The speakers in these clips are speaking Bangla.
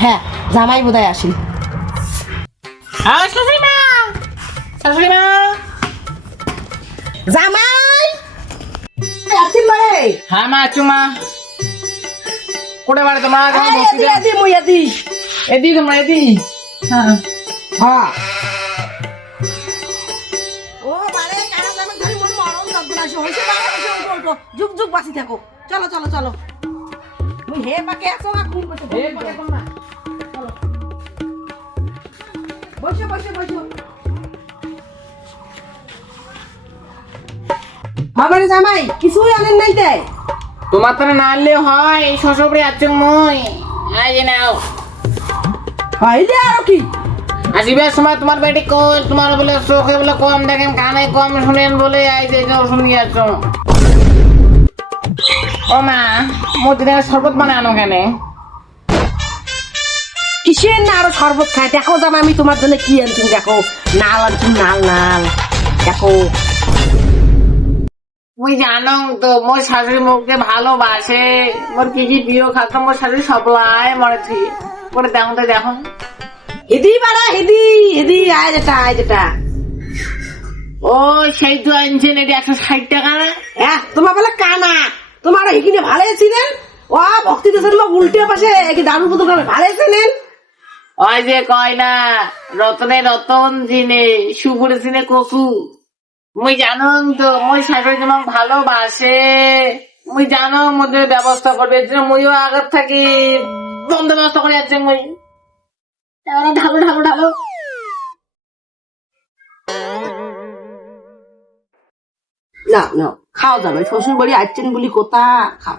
হ্যাঁ জামাই বোধহয় আসি। জামাই আসি মানে হ্যাঁ মা চুমা কোটে বাড়ি তোমার এদি মুই এদি এদি তোমরা এদি হ্যাঁ হ্যাঁ ও বারে কানা জামাই ধরি মোর মরণ যন্ত্রণা হইছে বারে বসে উঠো যুগ যুগ বাসি থাকো চলো চলো চলো মুই হে পাকে আসো না খুন বসে হে পাকে তোমরা চলো বসে বসে বসে বাবারে জামাই কিছুই আনেন নাই তাই তোমার তো না আনলে হয় শ্বশুরে আছো মই আই যে নাও হইলে আর কি আসিবার সময় তোমার বেটি কই তোমার বলে চোখে বলে কম দেখেন কানে কম শুনেন বলে আই যে শুনি আছো ও মা মধ্যে শরবত মানে আনো কেন কিসের না আরো শরবত খায় দেখো জামাই আমি তোমার জন্য কি আনছি দেখো নাল আনছি নাল নাল দেখো মুই জানো তো মোর শাশুড়ি মুখকে ভালোবাসে মোর কি কি প্রিয় খাদ্য মোর শাশুড়ি সবলাই মরেছি করে দেখো তো দেখো হেদি বাড়া হেদি হেদি আয় যেটা ও সেই তো আনছেন এটি 160 টাকা না তোমার বলে কানা তোমার এখানে ভালো ছিলেন ও ভক্তি দেশের লোক উল্টে পাশে কি দারুর মতো ভালো ছিলেন ওই যে কয় না রতনে রতন জিনে সুপুরে চিনে কচু মুই জানো তো মুই শাশুড়ি তোমাকে ভালোবাসে মুই জানো মধ্যে ব্যবস্থা করবে এর জন্য মুইও আগের থাকি বন্দোবস্ত করে যাচ্ছে মুই এবার ঢালো ঢালো ঢালো না না খাওয়া যাবে শ্বশুর বাড়ি আসছেন বলি কোথা খাও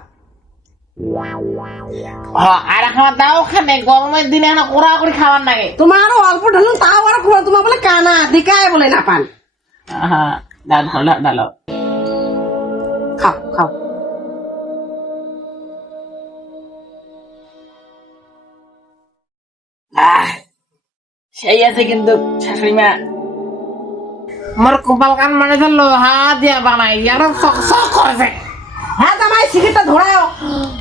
আর খাবার দাও খানে গরমের দিনে এখন ওরা করে খাবার লাগে তোমার আরো অল্প ঢালুন তাও আর তোমার বলে কানা দেখায় বলে না পান হ্যাঁ ঢালো ঢালো খাও খাও সেই আছে কিন্তু শাশুড়ি মা আমার কপাল কান মানে ধরলো হাত দিয়া বানাই আর শখ করেছে হ্যাঁ জামাই সিগারেটটা ধরাও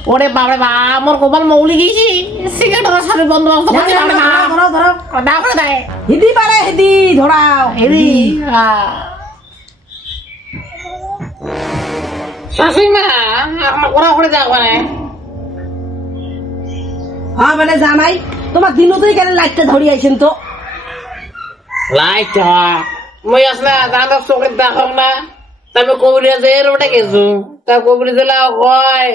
ওরে বাবা বা আমার কপাল মৌলি গেছি সিগারেট আমার সাথে বন্দোবস্ত করতে পারবে না ধরাও ধরাও দাও করে দেয় হেদি পারে হেদি ধরাও হেরি শাশুড়ি মা আমার ওরা করে যাও মানে হ্যাঁ মানে জামাই তোমার দিনতেই কেন লাইটটা ধরিয়ে আইছেন তো লাইট মই আসলে দাদা চোখের দেখো না তারপর কবিরাজের ওটা গেছো তা কবিরাজ হয়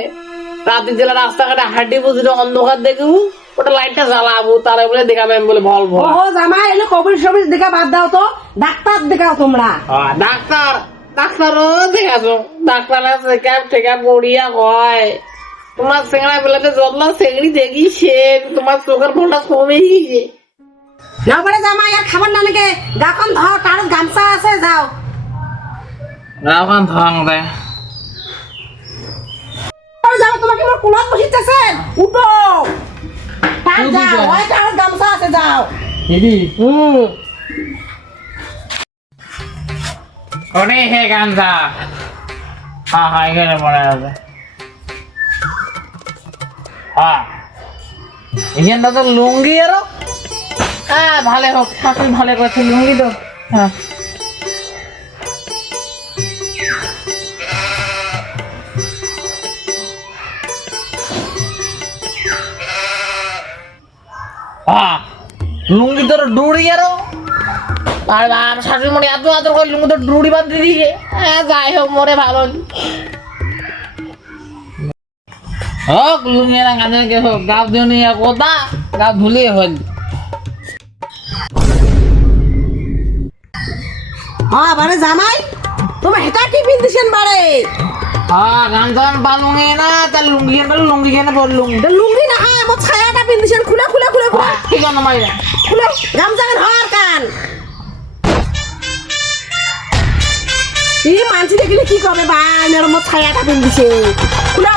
রাতে জেলা রাস্তাঘাটে হাঁটি বুঝলে অন্ধকার দেখু ওটা লাইটটা জ্বালাবো তারা বলে দেখাবেন বলে ভল ভল ও জামাই এলো কবির সবির দেখা বাদ দাও তো ডাক্তার দেখাও তোমরা ডাক্তারও দেখাছো ডাক্তার চেকআপ টেকআপ করিয়া হয় তোমার সেখানে বেলাতে যত্ন সেগুলি দেখি সে তোমার চোখের ভোলটা কমে গিয়েছে না পারে জামাই আর খাবার না নাকি গাখন ধর কারো গামছা আছে যাও রাখান থাং দেয় যাও তোমাকে মোর কুলাত বসিতেছেন উঠো তার যাও ওই কারো গামছা আছে যাও দিদি ওরে হে গাঞ্জা হ্যাঁ এখানে মনে আছে হ্যাঁ এখানটা তো লুঙ্গি আরো ভালো হোক শাশুড়ি ভালো করছে লুঙ্গি তো হ্যাঁ লুঙ্গি তোর ডুড়ি আরো আর শাশুড়ি মনে এত আদর করে লুঙ্গি তো ডুড়ি বাদ দিয়ে দিয়েছে যাই হোক মরে ভালো হোক লুঙ্গি না গাছে কে হোক গাছ দিয়ে নিয়ে কোথা গাছ ধুলিয়ে হল হ্যাঁ বারে জামাই তোমার হেটা কি পিন্দিছেন বারে গান গান পালুঙ্গি না তার লুঙ্গি লুঙ্গি কেন বললুম লুঙ্গি না হ্যাঁ মোর ছায়াটা পিন্দিছেন খুলে খুলে খুলে খুলে ঠিক আছে মাইরা খুলে গামছা কেন হওয়ার কান এই মানছি দেখলে কি করবে ভাই মেরে মোর ছায়াটা পিন্দিছে খুলে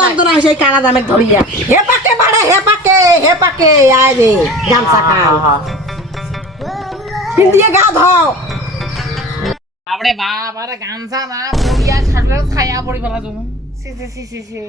যন্ত্রণা সেই কানা দামে ধরিয়া হে পাকে বাড়ে হে পাকে আয় রে গামছা খাও পিন্দিয়ে গা ধো বাপরে বাপ আরে গামছা না পড়িয়া ছাড়লে ছায়া পড়ি ফেলা তুমি সি সি সি সি সি